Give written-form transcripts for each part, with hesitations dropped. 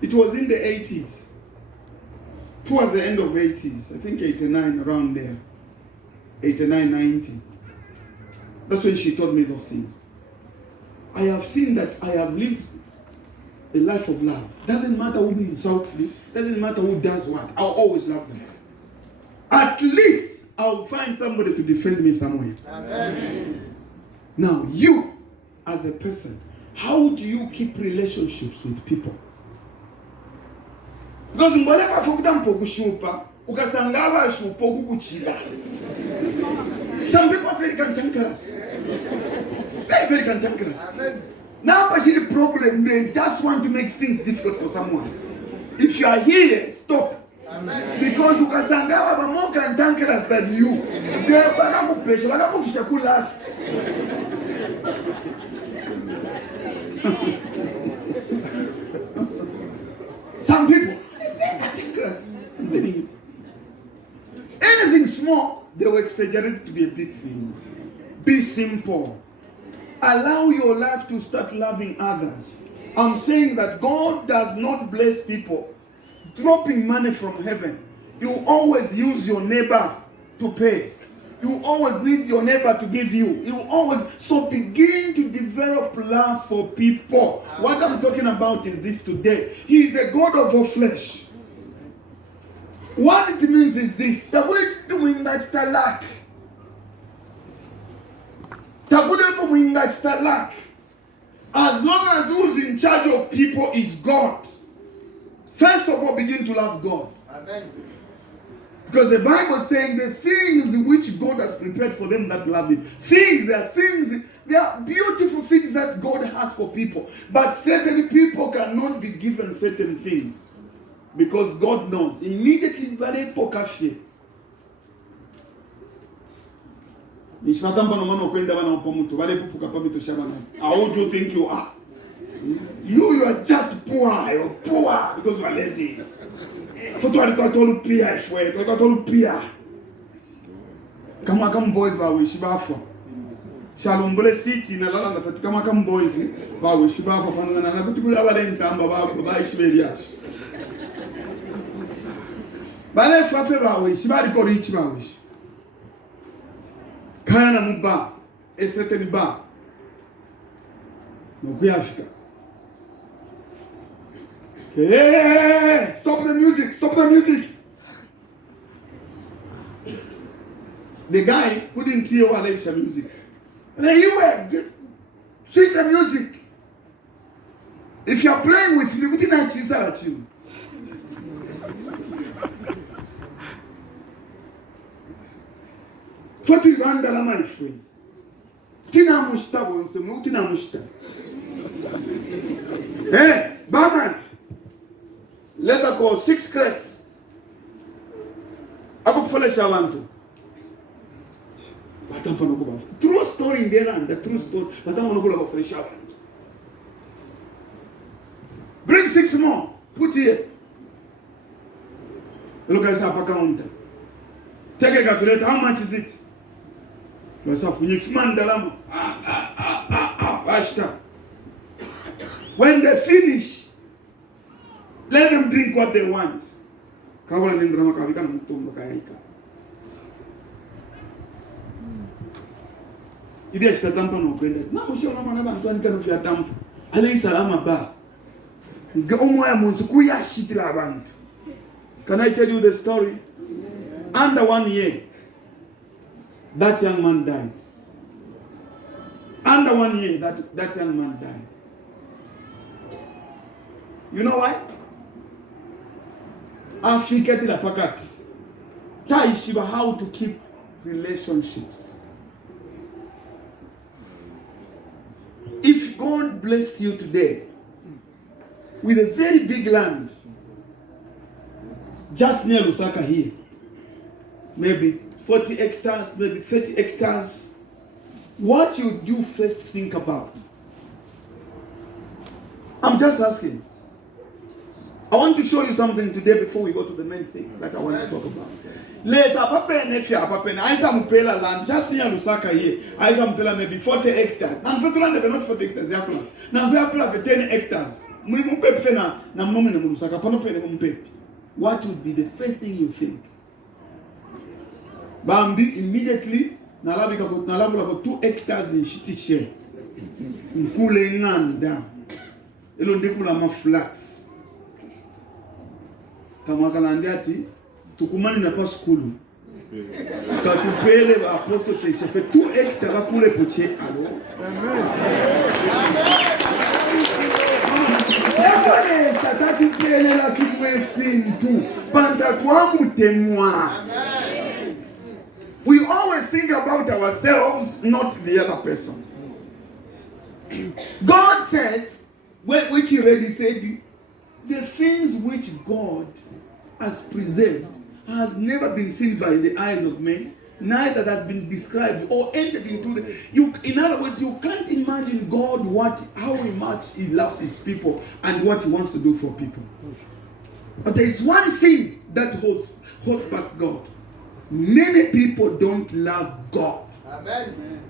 It was in the 80s. Towards the end of 80s. I think 89, around there. 89, 90. That's when she told me those things. I have seen that I have lived a life of love. Doesn't matter who insults me. Doesn't matter who does what. I'll always love them. At least I'll find somebody to defend me somewhere. Amen. Now, you, as a person, how do you keep relationships with people? Because whatever for example, ukasangaba shupo kukuchila. Some people are very cantankerous. Very, very cantankerous. Now, but the problem, they just want to make things difficult for someone. If you are here, stop. Amen. Because ukasangaba are more cantankerous than you. They are last. Some people, they're cantankerous. I'm telling you. Anything small, they will exaggerate to be a big thing. Be simple. Allow your life to start loving others. I'm saying that God does not bless people dropping money from heaven. You always use your neighbor to pay. You always need your neighbor to give you. So begin to develop love for people. What I'm talking about is this today. He is a God of all flesh. What it means is this. The way it's doing that's the lack. As long as who's in charge of people is God, first of all, begin to love God. Amen. Because the Bible is saying the things which God has prepared for them that love Him. They are beautiful things that God has for people. But certain people cannot be given certain things. Because God knows. Immediately, how do you think you are? You are just poor. You're poor because you are lazy. Come boys ba wish ba for. Shalumbole city na lala na fati come boys ba wish ba for pangana na kutibula wale ntamba ba ishbeliash. Bale fafe ba wish ba di korich ba wish. Kana muba eseteni ba. No Africa. Hey, stop the music. Stop the music. The guy couldn't hear what Alexa music. And then you were switch the music. If you're playing with me, we didn't choose at you. What do you under my friend? Tina Musta wants a Mutina Musta. Hey, Barman. Let her go 6 crates. I go for a shawanto. True story in the land, the true story. But I want to go for a shawanto. Bring 6 more. Put here. Look at the counter. Take a calculator. How much is it? When they finish, let them drink what they want. Can I tell you the story? Under 1 year, that young man died. Under 1 year, that young man died. You know why? Afiketi pakat. Taishiba, how to keep relationships. If God blessed you today with a very big land, just near Lusaka here, maybe 40 hectares, maybe 30 hectares, what you do first think about? I'm just asking. I want to show you something today before we go to the main thing that I want to talk about. Les apapen if you apapen, I am pela land just near Lusaka here. I am pela maybe 40 hectares. Now, for land not 40 hectares, they are now we have 10 hectares. what would be the first thing you think? Bambi immediately nalabula ko 2 hectares in shitiche. Nkule nganda. Elo ndikula ma flats. Tamakalandi ati tukumani na pa school. Katupele ba apostle church fait 2 hectares bakule poche. We always think about ourselves, not the other person. God says, which he already said, the things which God has preserved has never been seen by the eyes of men, neither has been described or entered into the. In other words, you can't imagine God how much He loves His people and what He wants to do for people. But there is one thing that holds back God. Many people don't love God. Amen.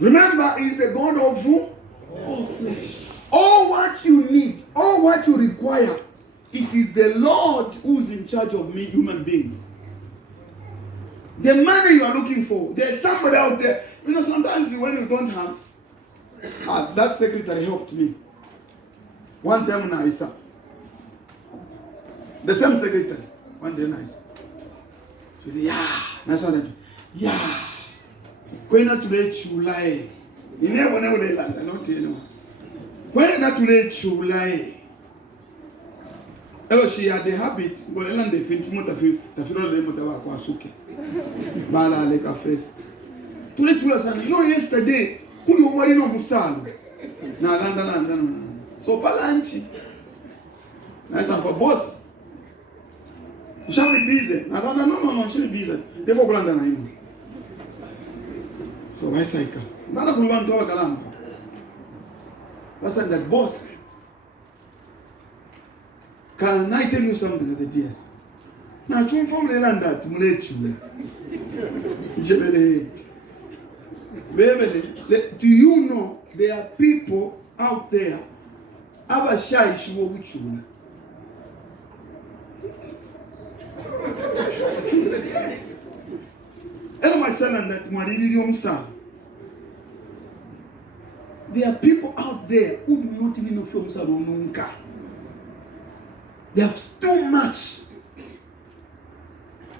Remember, He is a God of all flesh. All what you need, all what you require, it is the Lord who is in charge of me, human beings. The money you are looking for, there's somebody out there. Sometimes when you don't have, that secretary helped me. One time in Isa. The same secretary. One day in Isa. She said, yeah. When not to let you lie. You never know they land. I don't tell you. When not to let you lie. She had the habit, but they think too much of it. The funeral they must have suke. Bala leka first. Yesterday, could you worry no musal? No. So palanchi. Nice and for boss. You shall be busy. No, she be busy. They for Blanda na him. So I cycle. Nana kuluban to kalamba. That's like that boss. Can I tell you something? I said, yes. Now, from the land that to let you. Do you know there are people out there aba shy shiwo wichuna? Yes. And my son that there are people out there who do not even know from Salonunka. They have too much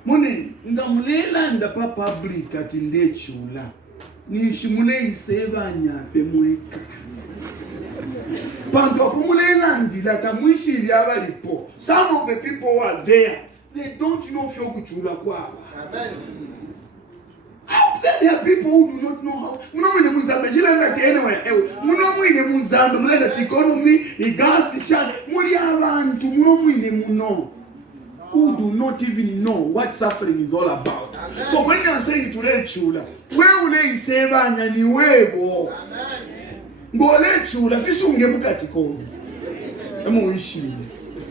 money. Ngamulela ndapa public atinde chula. Ni shimule iseva nya femweka. Panto kumulela ndila tamwishi lyaba lipo. Some of the people who are there, they don't know fyo kuchula kwaba. Amen. Out there are people who do not know how. Munomwine muzambe jilanga anyway. Munomwine muzambe mulenda economy, igasi shan. Muli abantu munomwine muno who do not even know what suffering is all about. Amen. So when you are saying to let chula, where will they say banya ni webo? Amen. Ngole chula fisunge mukati kono. Emo ishile.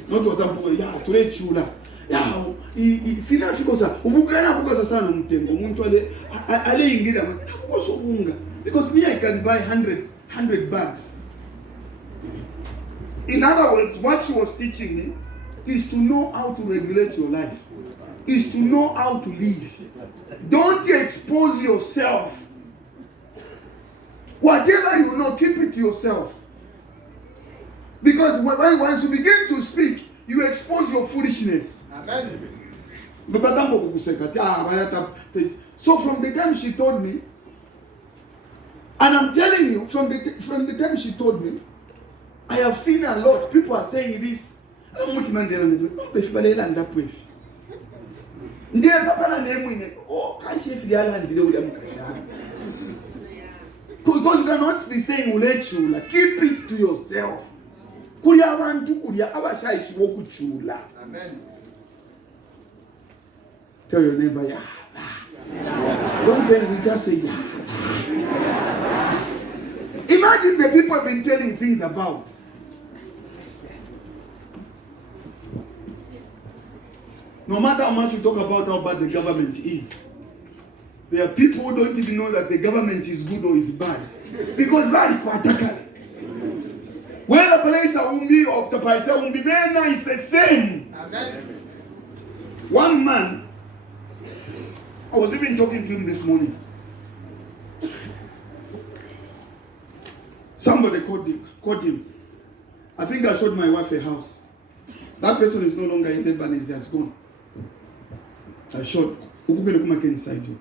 Not what I'm ya to let chula. Yao fina fikosa ubugana kukosa sana mtengo umuntu ale ingira kukosa ubunga because me I can buy 100 bags. In other words, what she was teaching me is to know how to regulate your life, is to know how to live. Don't expose yourself. Whatever you know, keep it to yourself, because once you begin to speak, you expose your foolishness. Amen. So from the time she told me, and I'm telling you, from the time she told me, I have seen a lot. People are saying this. Oh, can't because you cannot be saying ulechula. Keep it to yourself. Amen. Tell your neighbor, yeah. Don't say anything, just say yeah. Imagine the people have been telling things about. No matter how much you talk about how bad the government is, There are people who don't even know that the government is good or is bad. Because bad kwatakale. Whether place umbi or the paisa umbi, is the same. Amen. One man, I was even talking to him this morning. Somebody called him. I think I showed my wife a house. That person is no longer in Lebanese, he has gone. I showed. Inside you.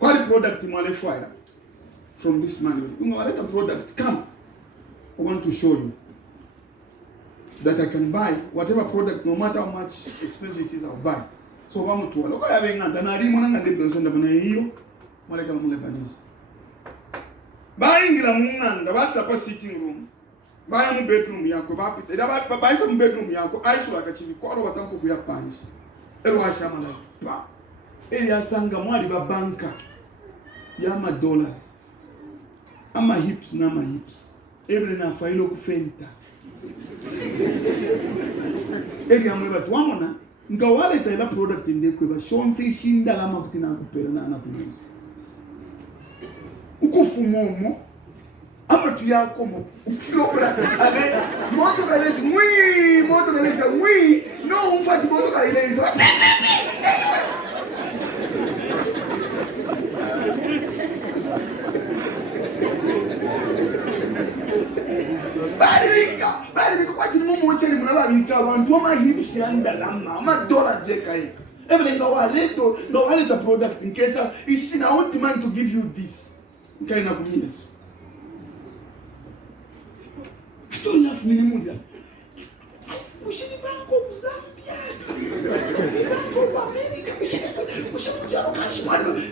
What product fire from this man? Let a product come. I want to show you that I can buy whatever product, no matter how much expensive it is, I'll buy. So I'm to look at having and Lebanese. Buying the moon, the sitting room, buying a bedroom, Yako, buy some bedroom, Yako, I should like a chibi, quarter of a we have pants. Elwashamana, Elia Sangamadi banka, Yama dollars, Ama hips, Nama hips, every na failo kufenta. Elia Mweba Twamona, Ngawale Taylor product in the Kuba, Sean say Shinda Lama Kutina Perana police. Ukufumomo, Amatuya como, Uflopra, motorate, no fat motorate. Bari kwa mumu wacheli mnawa vika wantu wa hips yanda lama ma dollars zekai. Everything no waleta product in case is na want man to give you this. Kind of years. I don't have many money. We should be bank of Zambia. Bank of America. We should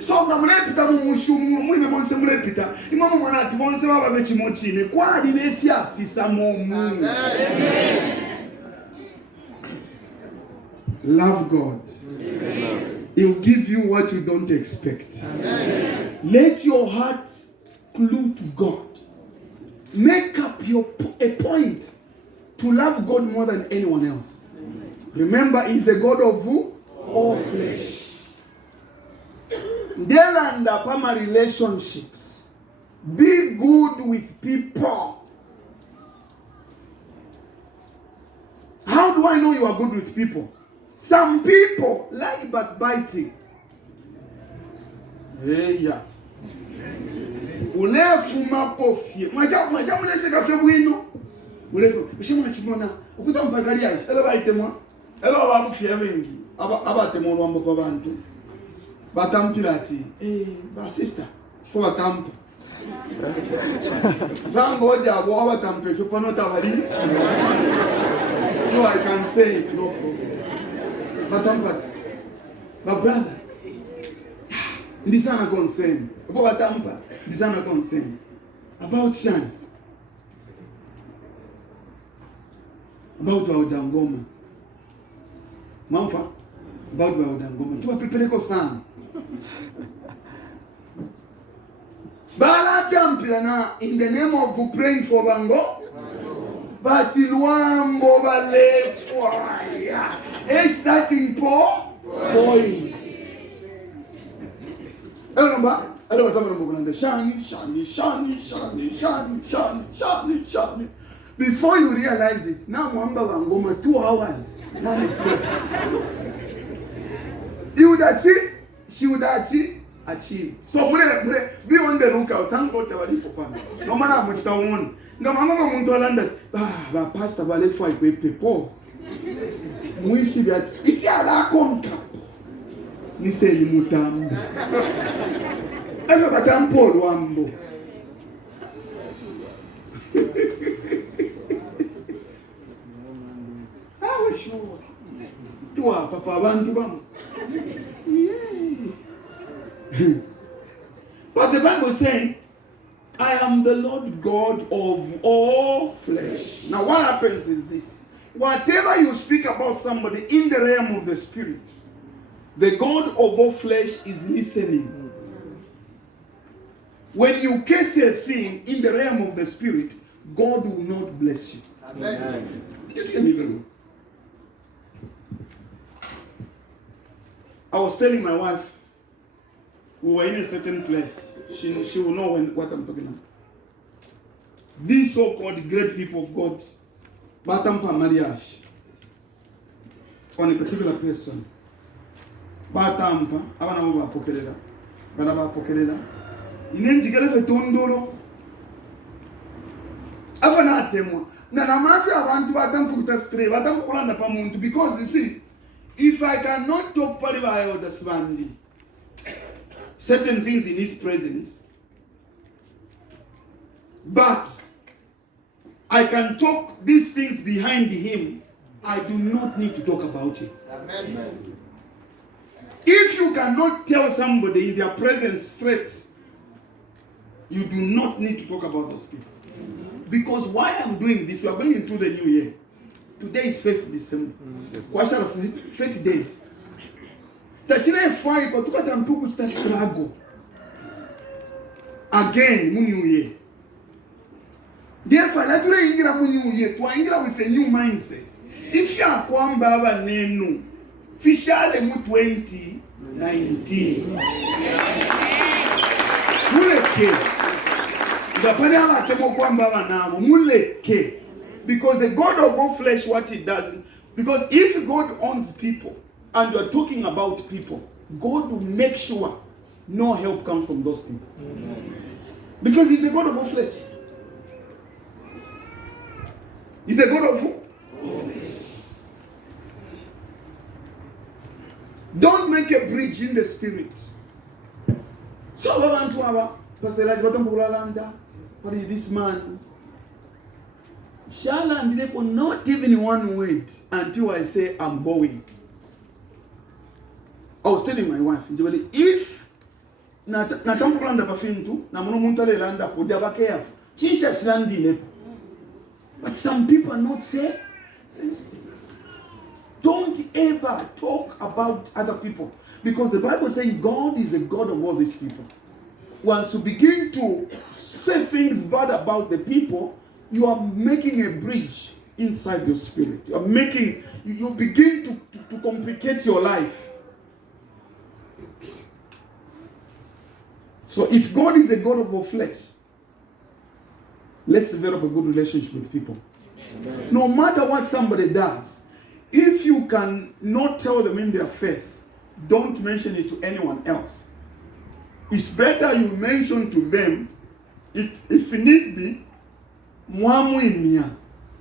so na mlepita mumushumu mwine monse mlepita. Imama mwana ati bonse baba bechi mochine. Kwa di befia afisa momu. Amen. Love God. Amen. He'll give you what you don't expect. Amen. Let your heart clue to God. Make up a point to love God more than anyone else. Amen. Remember, He's the God of who? All flesh. Delanda Pama relationships. Be good with people. How do I know you are good with people? Some people like backbiting. Hey, yeah. Ulefuma pofie. Maja mulese ka febwino. Ulefu. Bishima chimona. Ukuta mpagari yaje. Elo baitemo. Elo abafie bengi. Abatemo lwambo kwa bantu. Batampirati. Ba sister. For batampa. Vango dia bo abatampa fe panota bali. So I can say it, no problem. Batampa. My brother. This is not concern. For Batampa. This is not concern. About Shan. About Waudangoma. Mamfa. About Waudangoma. To prepare ko sang. Bala Tampilana in the name of praying for Bango. But Luambo Vale Fire. Is starting point. Shiny. Before you realize it, now Mwamba Wangoma 2 hours. You would achieve, she would achieve. So be on the lookout. Thank God for no matter how much I want. No mama Muntolanda. Pastor Vale Fire people. If you are a contract. Ni se ni mutambo. Eva batampo lwambo. Awe sure. Tuwa papa abantu bamu. But the Bible is saying, I am the Lord God of all flesh. Now what happens is this. Whatever you speak about somebody in the realm of the spirit, the God of all flesh is listening. When you curse a thing in the realm of the spirit, God will not bless you. Amen. I was telling my wife we were in a certain place. She will know what I'm talking about. These so-called great people of God, batampa marriage on a particular person. Batampa, abana bo bapokelela. Bana bapokelela. Inenjigele fetondolo. Afana atemwa. Na namafi abantu batamfukuta stray, batamkulanda pa muntu, because you see, if I cannot talk palibayo dasbandi certain things in his presence, but I can talk these things behind him, I do not need to talk about it. Amen. If you cannot tell somebody in their presence straight, you do not need to talk about those people. Because why I'm doing this, we are going into the new year. Today is 1st December. Question of 30 days. Tachina efai kwa tukata mpuku chita struggle. Again, new year. Therefore, let's ingira mu new year. To ingira with a new mindset. If you are kwamba aba nenu, fishale mu 2019. Muleke. Ndapane aba temo kwamba aba nabo. Muleke. Because the God of all flesh, what he does, because if God owns people, and you're talking about people, God will make sure no help comes from those people. Because he's the God of all flesh. He's the God of all flesh. Don't make a bridge in the spirit. So, Pastor Elijah, what is this man? Shall and not even one word until I say I'm going. I was telling my wife, if natamkulanda pafintu na muno muntale landa podia ba careful. Chisha shlandine. But some people are not sensitive. Don't ever talk about other people, because the Bible says God is the God of all these people. Once you begin to say things bad about the people, you are making a bridge inside your spirit. You begin to complicate your life. So if God is a God of all flesh, let's develop a good relationship with people. Amen. No matter what somebody does, if you can not tell them in their face, don't mention it to anyone else. It's better you mention to them, if need be, mwamu imia,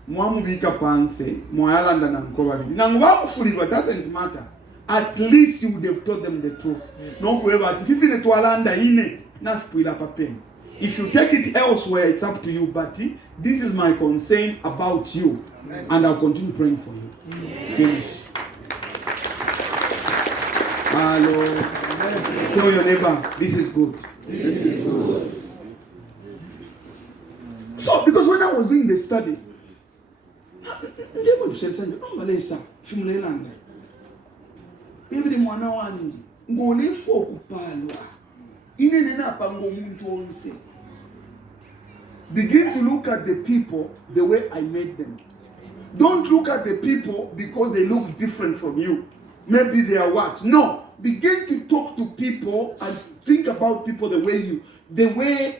mwamu bika panse, mwayalanda na mkoba bini. Na mwamu fuliwa, doesn't matter. At least you would have told them the truth. No kuweba, if you need to alanda ine, nafuila papen. If you take it elsewhere, it's up to you. But this is my concern about you. Amen. And I'll continue praying for you. Amen. Finish. Hello. Amen. Tell your neighbor, this is good. This is good. So, because when I was doing the study, begin to look at the people the way I made them. Don't look at the people because they look different from you. Maybe they are what? No. Begin to talk to people and think about people the way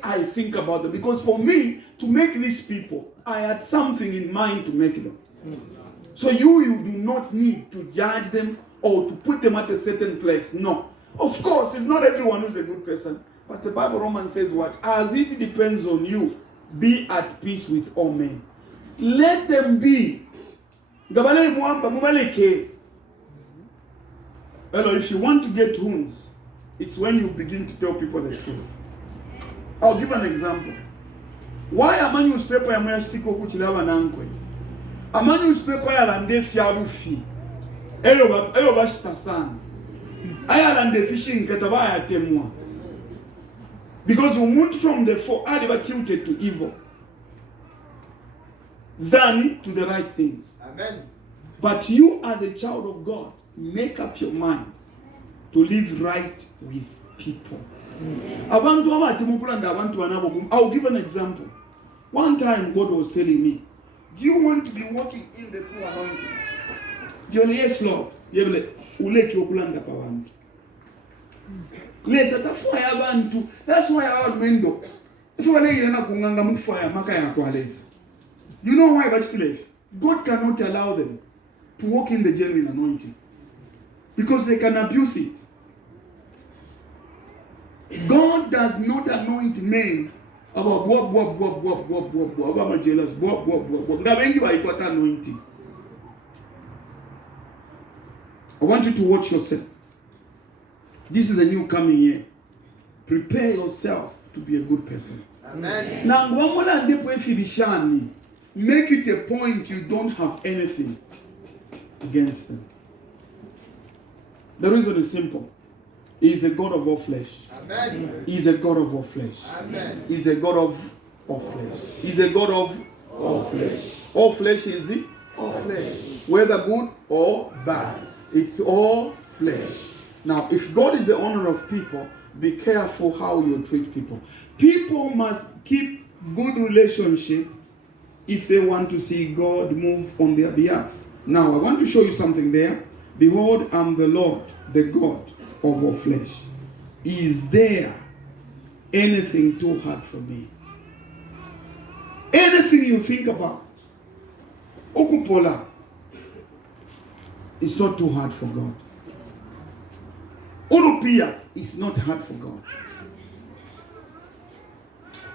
I think about them. Because for me, to make these people, I had something in mind to make them. So you do not need to judge them or to put them at a certain place. No. Of course, it's not everyone who's a good person. But the Bible Romans says what? As it depends on you, be at peace with all men. Let them be. If you want to get wounds, it's when you begin to tell people the truth. I'll give an example. Why a newspaper ya stiko kuchilaba nankwe? A newspaper ya lande fiabu fi. Eyo bashita sana. Aya lande fishing kataba ya temwa. Because we moved from the four, they were tilted to evil than to the right things. Amen. But you as a child of God, make up your mind to live right with people. I'll give an example. One time God was telling me, do you want to be walking in the true anointing? Yes, Lord. Lesa ta fire abantu. That's why our mendo. If you lay na kunganga mu fire makaya na kwalesa. You know why but still God cannot allow them to walk in the genuine anointing because they can abuse it. God does not anoint men about about jealous anointing. I want you to watch yourself. This is a new coming year. Prepare yourself to be a good person. Amen. Now, make it a point you don't have anything against them. The reason is simple. He is the God of all flesh. Amen. He is a God of all flesh. Amen. He is a God of all flesh. He is a God of all flesh. All flesh is it? All flesh. Whether good or bad. It's all flesh. Now, if God is the owner of people, be careful how you treat people. People must keep good relationship if they want to see God move on their behalf. Now, I want to show you something there. Behold, I'm the Lord, the God of all flesh. Is there anything too hard for me? Anything you think about, Okupola, it's not too hard for God. Olupia is not hard for God.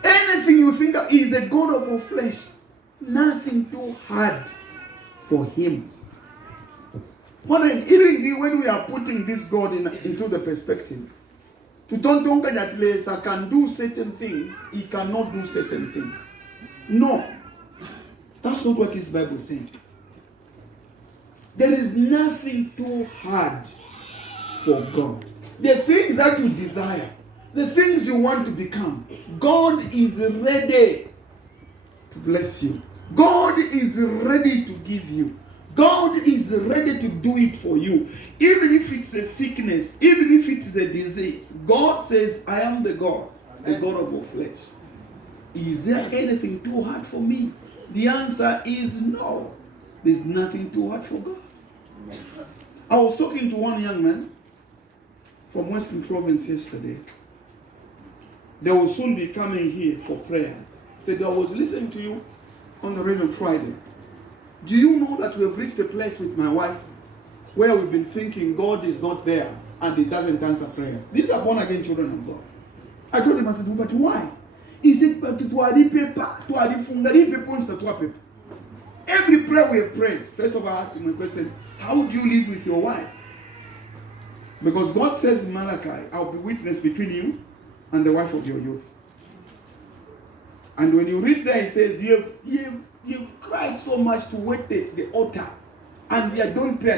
Anything you think of is the God of all flesh. Nothing too hard for him. Even when we are putting this God into the perspective, to don't think that Lesa can do certain things, he cannot do certain things. No. That's not what this Bible is saying. There is nothing too hard for God. The things that you desire, the things you want to become, God is ready to bless you. God is ready to give you. God is ready to do it for you. Even if it's a sickness, even if it's a disease, God says, I am the God, the God of all flesh. Is there anything too hard for me? The answer is no. There's nothing too hard for God. I was talking to one young man from Western Province yesterday. They will soon be coming here for prayers. Said, I was listening to you on the radio on Friday. Do you know that we have reached a place with my wife where we've been thinking God is not there and he doesn't answer prayers? These are born again children of God. I told him, I said, but why? He said, but every prayer we have prayed, first of all I asked him a question, how do you live with your wife? Because God says in Malachi, I'll be witness between you and the wife of your youth. And when you read there, it says, you've cried so much to wait the altar, and you don't pray.